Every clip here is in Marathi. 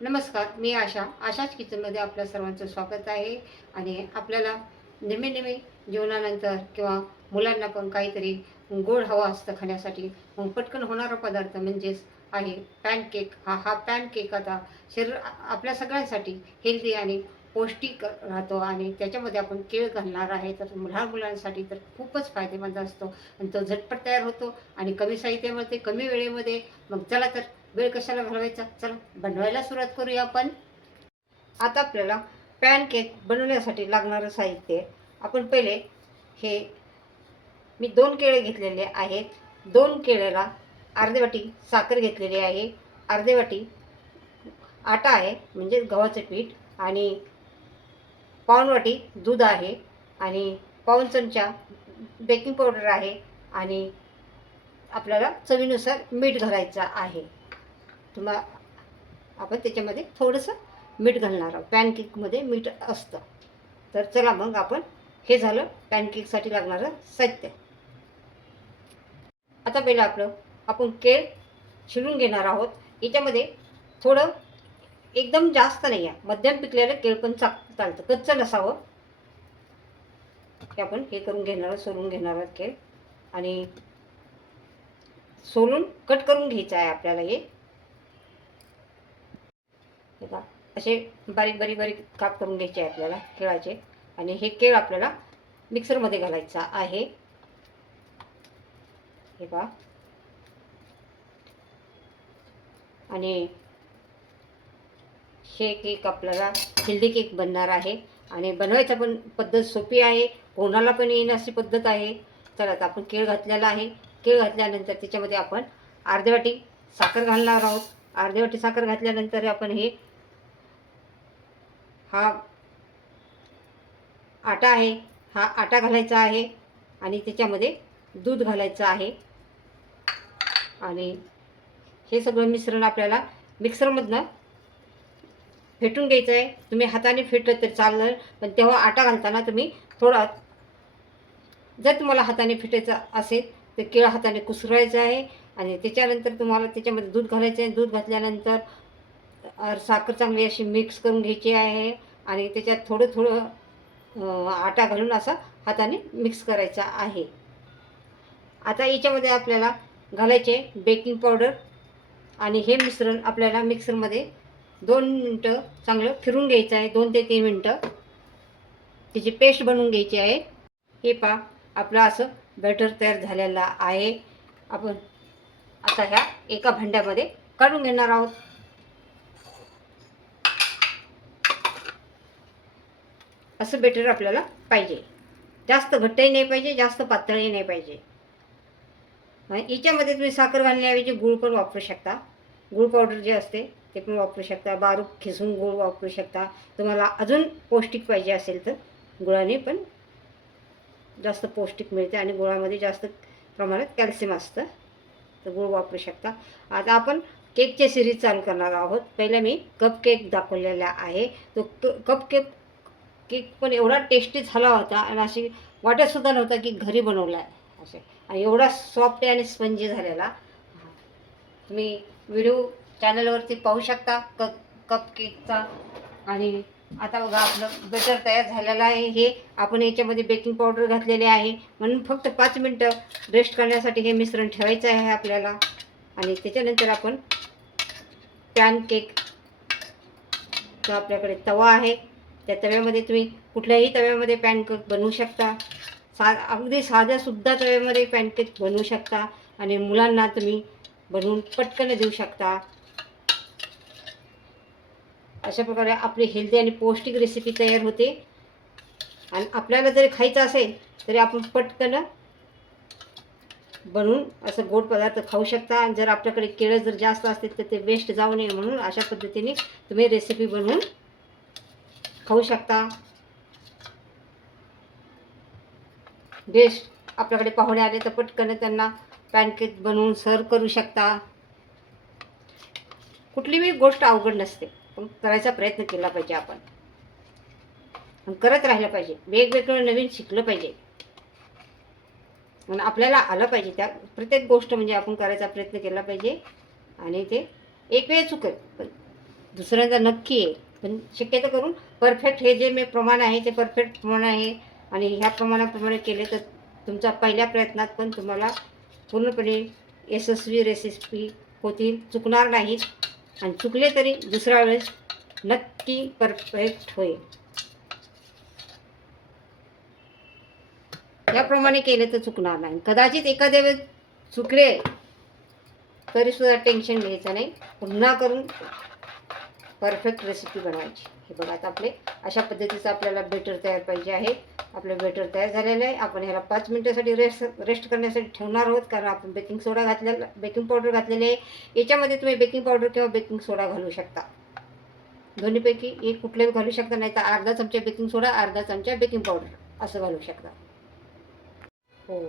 नमस्कार, मी आशाच किचनमध्ये आपल्या सर्वांचं स्वागत आहे. आणि आपल्याला नेहमी जेवणानंतर किंवा मुलांना पण काहीतरी गोड हवं असतं खाण्यासाठी. मग पटकन होणारा पदार्थ म्हणजेच आहे पॅनकेक. हा पॅनकेक आता आपल्या सगळ्यांसाठी हेल्दी आणि पौष्टिक राहतो आणि त्याच्यामध्ये आपण केळ घालणार आहे. तर लहान मुलांसाठी तर खूपच फायदेमंद असतो आणि तो झटपट तयार होतो आणि कमी साहित्यामध्ये, कमी वेळेमध्ये. मग चला तर वेळ कशाला घालवायचा, चला बनवायला सुरुवात करूया आपण. आता आपल्याला पॅनकेक बनवण्यासाठी लागणारं साहित्य आपण पहिले हे मी 2 केळे घेतलेले आहेत. 2 केळ्याला अर्धी वाटी साखर घेतलेली आहे, अर्धी वाटी आटा आहे म्हणजे गव्हाचं पीठ, आणि पाऊण वाटी दूध आहे, आणि पाऊण चमचा बेकिंग पावडर आहे, आणि आपल्याला चवीनुसार मीठ घालायचं आहे. तुम्हाला आपण त्याच्यामध्ये थोडंसं मीठ घालणार आहोत. पॅनकेकमध्ये मीठ असतं. तर चला मग आपण हे झालं पॅनकेकसाठी लागणारं साहित्य. आता पहिलं आपण केळ शिलून घेणार आहोत. याच्यामध्ये थोडं एकदम जास्त नाही आहे, मध्यम पिकलेलं केळ पण चालतं, कच्चं नसावं. हे आपण हे करून घेणार आहोत, सोलून घेणार आहोत केळ, आणि सोलून कट करून घ्यायचं आहे आपल्याला. हे बघा, असे बारीक बारीक बारीक काप करून घ्यायचे आहे आपल्याला केळाचे. आणि हे केळ आपल्याला मिक्सरमध्ये घालायचा आहे. हे पहा. आणि हे केक आपल्याला हेल्दी केक बनणार आहे, आणि बनवायचा पण पद्धत सोपी आहे, कोणाला पण येईन अशी पद्धत आहे. चला, आता आपण केळ घातलेला आहे. केळ घातल्यानंतर त्याच्यामध्ये आपण अर्धी वाटी साखर घालणार आहोत. अर्धी वाटी साखर घातल्यानंतर आपण हा आटा आहे, हा आटा घालायचा आहे, आणि त्याच्यामध्ये दूध घालायचं आहे. आणि हे सगळं मिश्रण आपल्याला मिक्सरमधनं फेटून घ्यायचं आहे. तुम्ही हाताने फेटलं तरी चाललं, पण तेव्हा आटा घालताना तुम्ही थोडा, जर तुम्हाला हाताने फेटायचं असेल तर केळं हाताने कुसरायचं आहे. आणि त्याच्यानंतर तुम्हाला त्याच्यामध्ये दूध घालायचं आहे. दूध घातल्यानंतर साखर चांगली अशी मिक्स करून घ्यायची आहे, आणि त्याच्यात थोडं थोडं आटा घालून असं हाताने मिक्स करायचा आहे. आता याच्यामध्ये आपल्याला घालायचे बेकिंग पावडर, आणि हे मिश्रण आपल्याला मिक्सरमध्ये 2 मिनटं चांगलं फिरून घ्यायचं आहे. 2 ते 3 मिनटं त्याची पेस्ट बनवून घ्यायची आहे. हे पहा, आपलं असं बॅटर तयार झालेलं आहे. आपण आता ह्या एका भांड्यामध्ये काढून घेणार आहोत. असं बॅटर आपल्याला पाहिजे. जास्त घट्टही नाही पाहिजे, जास्त पातळही नाही पाहिजे. याच्यामध्ये तुम्ही साखर घालण्याऐवजी गूळ पण वापरू शकता. गूळ पावडर जे असते ते पण वापरू शकता. बारीक खिसून गूळ वापरू शकता. तुम्हाला अजून पौष्टिक पाहिजे असेल तर गुळाने पण जास्त पौष्टिक मिळते, आणि गुळामध्ये जास्त प्रमाणात कॅल्शियम असतं, तर गूळ वापरू शकता. आता आपण केकचे सिरीज चालू करणार आहोत. पहिलं मी कप केक दाखवलेला आहे. तो कप केक पण एवढा टेस्टी झाला होता, आणि अशी वाटतसुद्धा नव्हता की घरी बनवला आहे असे, आणि एवढा सॉफ्ट आणि स्पंजी झालेला. तुम्ही व्हिडिओ चॅनलवरती पाहू शकता कप केकचा. आणि आता बघा, आपलं बटर तयार झालेलं आहे. हे आपण याच्यामध्ये बेकिंग पावडर घातलेले आहे, म्हणून फक्त 5 मिनटं रेस्ट करण्यासाठी हे मिश्रण ठेवायचं आहे आपल्याला. आणि त्याच्यानंतर आपण पॅन केकचा आपल्याकडे तवा आहे. त्या तव्यामध्ये तुम्ही कुठल्याही तव्यामध्ये पॅनकेक बनवू शकता. अगदी साध्यासुद्धा तव्यामध्ये पॅनकेक बनवू शकता, आणि मुलांना तुम्ही बनवून पटकन देऊ शकता. अशा प्रकारे आपली हेल्दी आणि पौष्टिक रेसिपी तयार होते. आणि आपल्याला जरी खायचं असेल तरी आपण पटकन बनवून असं गोड पदार्थ खाऊ शकता. जर आपल्याकडे केळं जर जास्त असतील तर ते वेस्ट जाऊ नये म्हणून अशा पद्धतीने तुम्ही रेसिपी बनवून खाऊ शकता. गेस्ट आपल्याकडे पाहुणे आले तर पटकन त्यांना पॅनकेक बनवून सर्व करू शकता. कुठलीही गोष्ट अवघड नसते, पण करायचा प्रयत्न केला पाहिजे आपण, करत राहिलं पाहिजे. वेगवेगळं नवीन शिकलं पाहिजे, आणि आपल्याला आलं पाहिजे. त्या प्रत्येक गोष्ट म्हणजे आपण करायचा प्रयत्न केला पाहिजे. आणि ते एक वेळ चुकेल, पण दुसऱ्यांदा नक्की आहे, पण शक्यतो करून परफेक्ट हे जे मी प्रमाण आहे ते परफेक्ट प्रमाण आहे आणि ह्या प्रमाणाप्रमाणे केले तर तुमचा पहिल्या प्रयत्नात पण तुम्हाला पूर्णपणे यशस्वी रेसिपी होतील, चुकणार नाहीत आणि चुकले तरी दुसऱ्या वेळेस नक्की परफेक्ट होईल. याप्रमाणे केले तर चुकणार नाही. कदाचित एखाद्या वेळेस चुकले तरीसुद्धा टेन्शन घ्यायचं नाही, पुन्हा करून परफेक्ट रेसिपी बनवायची. हे बघा आता आपले अशा पद्धतीचं आपल्याला बेटर तयार पाहिजे आहे. आपलं बेटर तयार झालेलं आहे. आपण ह्याला 5 मिनिटासाठी रेस्ट करण्यासाठी ठेवणार आहोत, कारण आपण बेकिंग सोडा घातलेला, बेकिंग पावडर घातलेली आहे. याच्यामध्ये तुम्ही बेकिंग पावडर किंवा बेकिंग सोडा घालू शकता. दोन्हीपैकी एक कुठलेही घालू शकता, नाही तर अर्धा चमचा बेकिंग सोडा, अर्धा चमचा बेकिंग पावडर असं घालू शकता. हो,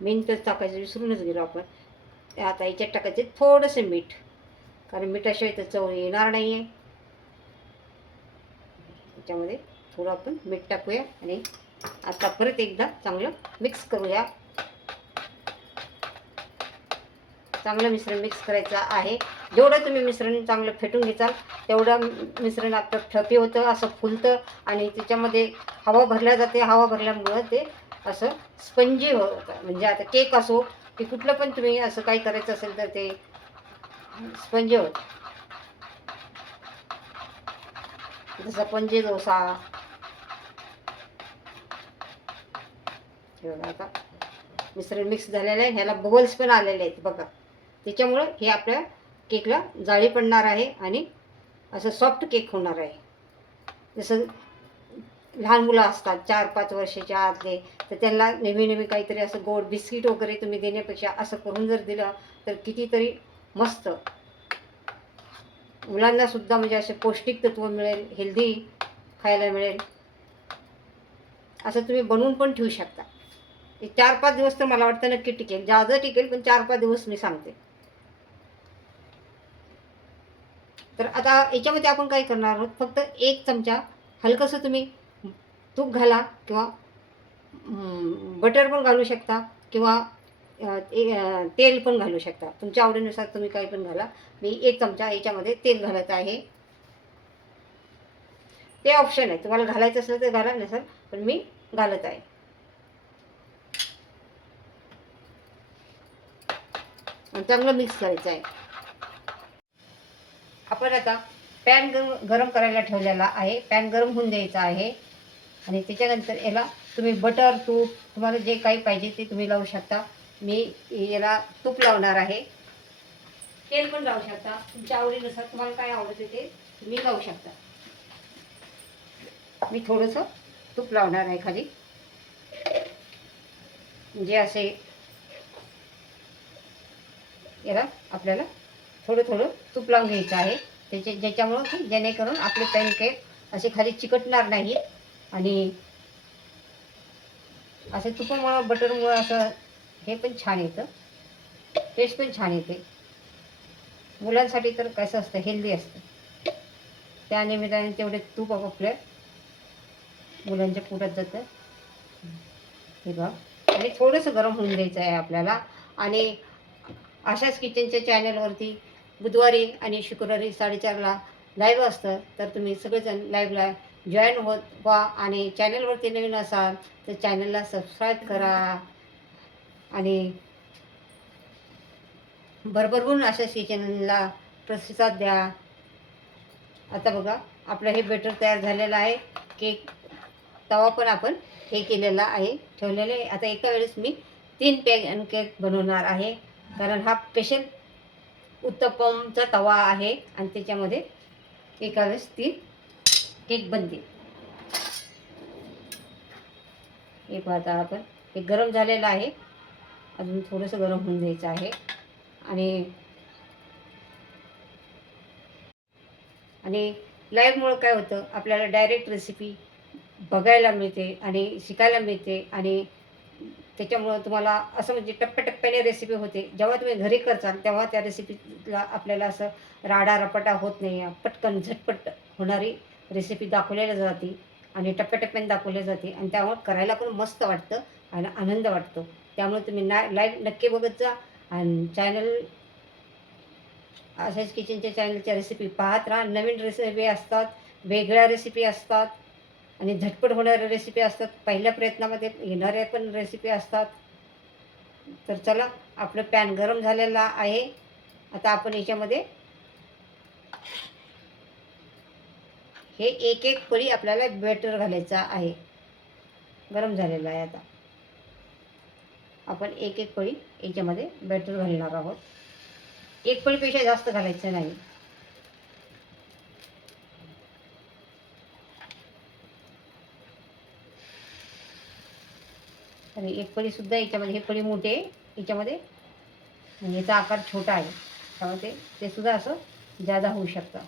मेन तर टाकायचं विसरूनच गेलो आपण. आता याच्यात टाकायचे थोडंसं मीठ, कारण मिठाशिवाय तर चव येणार नाही आहे. याच्यामध्ये थोडं आपण मीठ टाकूया आणि आता परत एकदा चांगलं मिक्स करूया. चांगलं मिश्रण मिक्स करायचं आहे. जेवढं तुम्ही मिश्रण चांगलं फेटून घेचाल तेवढं मिश्रण आपलं फ्लफी होतं, असं फुलतं आणि त्याच्यामध्ये हवा भरल्या जाते. हवा भरल्यामुळं ते असं स्पंजी होतं. म्हणजे आता केक असो की कुठलं पण तुम्ही असं काही करायचं असेल तर ते स्पंजी होतं. जसं पणजी डोसा. आता मिश्रण मिक्स झालेलं आहे. ह्याला बबल्स पण आलेले आहेत बघा. त्याच्यामुळं हे आपल्या केकला जाळी पडणार आहे आणि असं सॉफ्ट केक होणार आहे. जसं लहान मुलं असतात 4-5 वर्षाच्या आतले, तर त्यांना नेहमी काहीतरी असं गोड बिस्किट वगैरे तुम्ही देण्यापेक्षा असं करून जर दिलं तर कितीतरी मस्त मुलांना सुद्धा म्हणजे असे पौष्टिक तत्व मिळेल, हेल्दी खायला मिळेल. असं तुम्ही बनवून पण ठेवू शकता. 4-5 दिवस तर मला वाटतं नक्की टिकेल. जादा टिकेल, पण 4-5 दिवस मी सांगते. तर आता याच्यामध्ये आपण काय करणार आहोत, फक्त 1 चमचा हलकंसं तुम्ही तूप घाला किंवा बटर पण घालू शकता किंवा तेल पण घालू शकता. तुमच्या आवडीनुसार तुम्ही काही पण घाला. मी 1 चमचा याच्यामध्ये तेल घालत आहे. ते ऑप्शन आहे, तुम्हाला घालायचं असलं तर घाला, नसेल पण मी घालत आहे. आणि चांगलं मिक्स करायचं आहे. आपण आता पॅन गरम करायला ठेवलेला आहे. पॅन गरम होऊन द्यायचा आहे आणि त्याच्यानंतर याला तुम्ही बटर, तूप तुम्हाला जे काही पाहिजे ते तुम्ही लावू शकता. मी याला तूप लावणार आहे. तेल पण लावू शकता. तुमच्या आवडीनुसार तुम्हाला काय आवडते ते तुम्ही लावू शकता. मी थोडंसं तूप लावणार आहे खाली, म्हणजे असे याला आपल्याला थोडं तूप लावून घ्यायचं आहे. ज्याच्यामुळं की जेणेकरून आपले पॅनकेक असे खाली चिकटणार नाहीत आणि असं तुपामुळं बटरमुळं असं हे पण छान येतं, टेस्ट पण छान येते. मुलांसाठी तर कसं असतं, हेल्दी असतं. त्या निमित्ताने तेवढे तूप आपल्या मुलांच्या पोटात जातं. हे बघ, आणि थोडंसं गरम होऊन द्यायचं आहे आपल्याला. आणि आशाच किचनच्या चॅनलवरती बुधवारी आणि शुक्रवारी 4:30ला लाईव्ह असतं, तर तुम्ही सगळेजण लाईव्हला जॉईन होत व्हा. आणि चॅनलवरती नवीन असाल तर चॅनलला सबस्क्राईब करा आणि भरभरून आशाच किचनला प्रतिसाद द्या. आता बघा आपलं हे बेटर तयार झालेलं आहे. केक तवा पण आपण हे केलेला आहे, ठेवलेले आहे. आता एका वेळेस मी 3 पॅन केक बनवणार आहे, कारण हा स्पेशल उत्तप्पमचा तवा आहे आणि त्याच्यामध्ये एका वेळेस 3 केक बनतील. एक आता आपण हे गरम झालेलं आहे, अजून थोडंसं गरम होऊन द्यायचं आहे. आणि आणि लाईव्हमुळं काय होतं, आपल्याला डायरेक्ट रेसिपी बघायला मिळते आणि शिकायला मिळते. आणि त्याच्यामुळं तुम्हाला असं म्हणजे टप्प्याटप्प्याने रेसिपी होते. जेव्हा तुम्ही घरी करताल तेव्हा त्या रेसिपीला आपल्याला असं राडारपाटा होत नाही. पटकन झटपट होणारी रेसिपी दाखवलेली जाते आणि टप्प्याटप्प्याने दाखवली जाते आणि त्यामुळे करायला पण मस्त वाटतं आणि आनंद वाटतो. त्यामुळे तुम्ही लाईव्ह नक्की बघत जा आणि चॅनल आशाच किचनच्या चॅनलच्या रेसिपी पाहत राहा. नवीन रेसिपी असतात, वेगळ्या रेसिपी असतात आणि झटपट होणाऱ्या रेसिपी असतात. पहिल्या प्रयत्नामध्ये येणाऱ्या पण रेसिपी असतात. तर चला, आपलं पॅन गरम झालेला आहे. आता आपण याच्यामध्ये हे एक एक पळी आपल्याला बॅटर घालायचा आहे. गरम झालेला आहे. आता आपण एक एक पळी याच्यामध्ये बॅटर घालणार आहोत. एक पळीपेक्षा जास्त घालायचं नाही. आणि एक पळीसुद्धा याच्यामध्ये, हे पळी मोठे आहे याच्यामध्ये, म्हणजे याचा आकार छोटा आहे त्यामुळे ते सुद्धा असं जादा होऊ शकतं.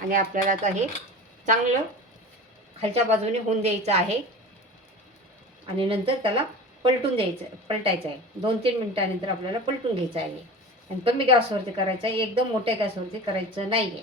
आणि आपल्याला आता हे चांगलं खालच्या बाजूने होऊन द्यायचं आहे आणि नंतर त्याला पलटायचं आहे. 2-3 मिनिटानंतर आपल्याला पलटून घ्यायचं आहे आणि कमी गॅसवरती करायचं आहे, एकदम मोठ्या गॅसवरती करायचं नाही आहे.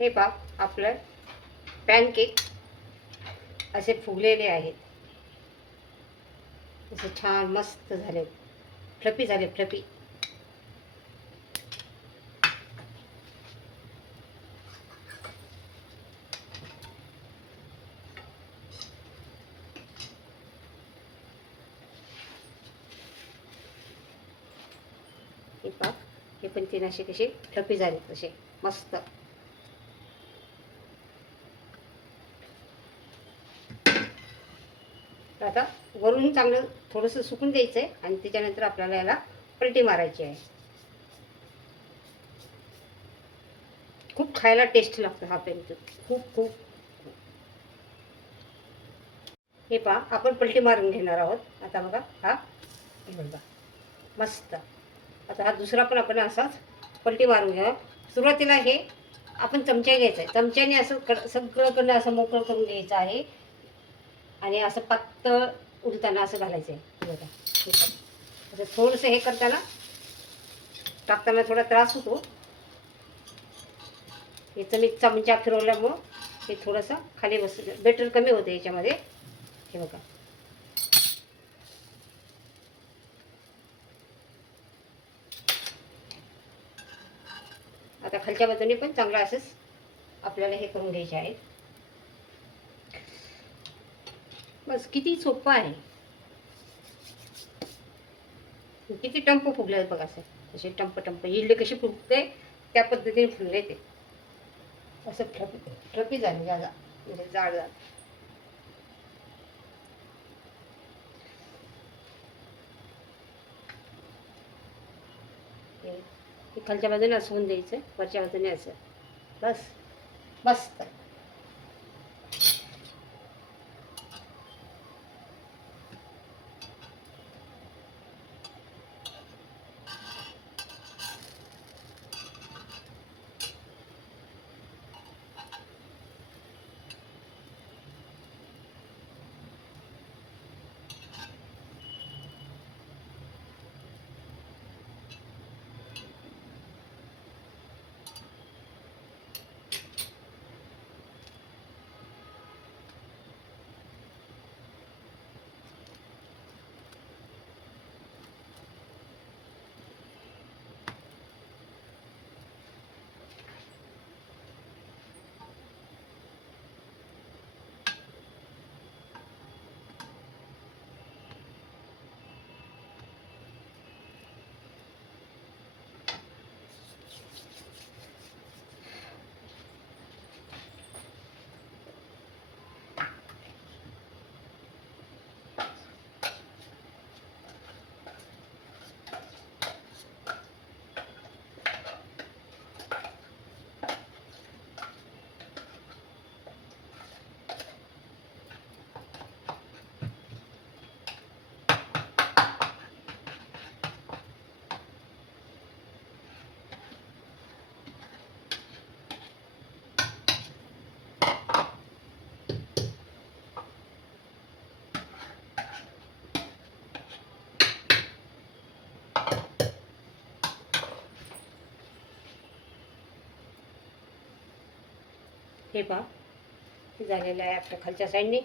हे पहा, आपलं पॅनकेक असे फुगलेले आहेत. असे छान मस्त झाले, फ्लफी झाले, फ्लफी. हे पहा, हे पण 3 असे कसे फ्लफी झाले, तसे मस्त. आता वरून चांगलं थोडंसं सुकून द्यायचं आहे आणि त्याच्यानंतर आपल्याला याला पलटी मारायची आहे. खूप खायला टेस्ट लागतं हा पॅनकेक, खूप खूप. हे पहा, आपण पलटी मारून घेणार आहोत. आता बघा, हा बघा मस्त. आता हा दुसरा पण आपण असाच पलटी मारून घ्या. सुरुवातीला हे आपण चमचा घ्यायचा आहे, चमच्याने असं सगळंकडनं असं मोकळं करून घ्यायचं आहे आणि असं पातळ उलताना असं घालायचं आहे. बघा, असं थोडंसं हे करताना, टाकताना थोडा त्रास होतो. याचं मी चमचा फिरवल्यामुळं हे थोडंसं खाली बसलं, बेटर कमी होतं याच्यामध्ये. हे बघा, आता खालच्या बाजूने पण चांगलं असंच आपल्याला हे करून घ्यायचे आहे. बस, किती सोपं आहे. किती टंप फुगले बघा, असं असे टंप इडली कशी फुगते त्या पद्धतीने फुगले ते. असं फ्लफी झाले, जादा म्हणजे जाड जाड. हे खालच्या बाजूने असं होऊन द्यायचं, वरच्या बाजूने असं. बस, मस्त. हे पहा, हे झालेलं आहे आपल्या खालच्या साईडने.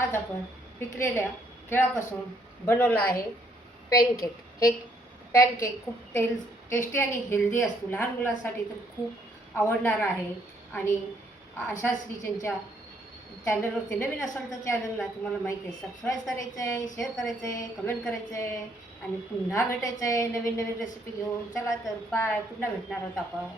आज आपण पिकलेल्या केळापासून बनवलं आहे पॅनकेक. हे पॅनकेक खूप टेस्टी आणि हेल्दी असतो. लहान मुलांसाठी तर खूप आवडणारा आहे. आणि आशाच किचनच्या चॅनलवरती नवीन असाल तर चॅनलला तुम्हाला माहिती आहे सबस्क्राईब करायचं आहे, शेअर करायचं आहे, कमेंट करायचं आहे आणि पुन्हा भेटायचं आहे नवीन नवीन रेसिपी घेऊन. चला तर बाय, पुन्हा भेटणार आहोत आपण.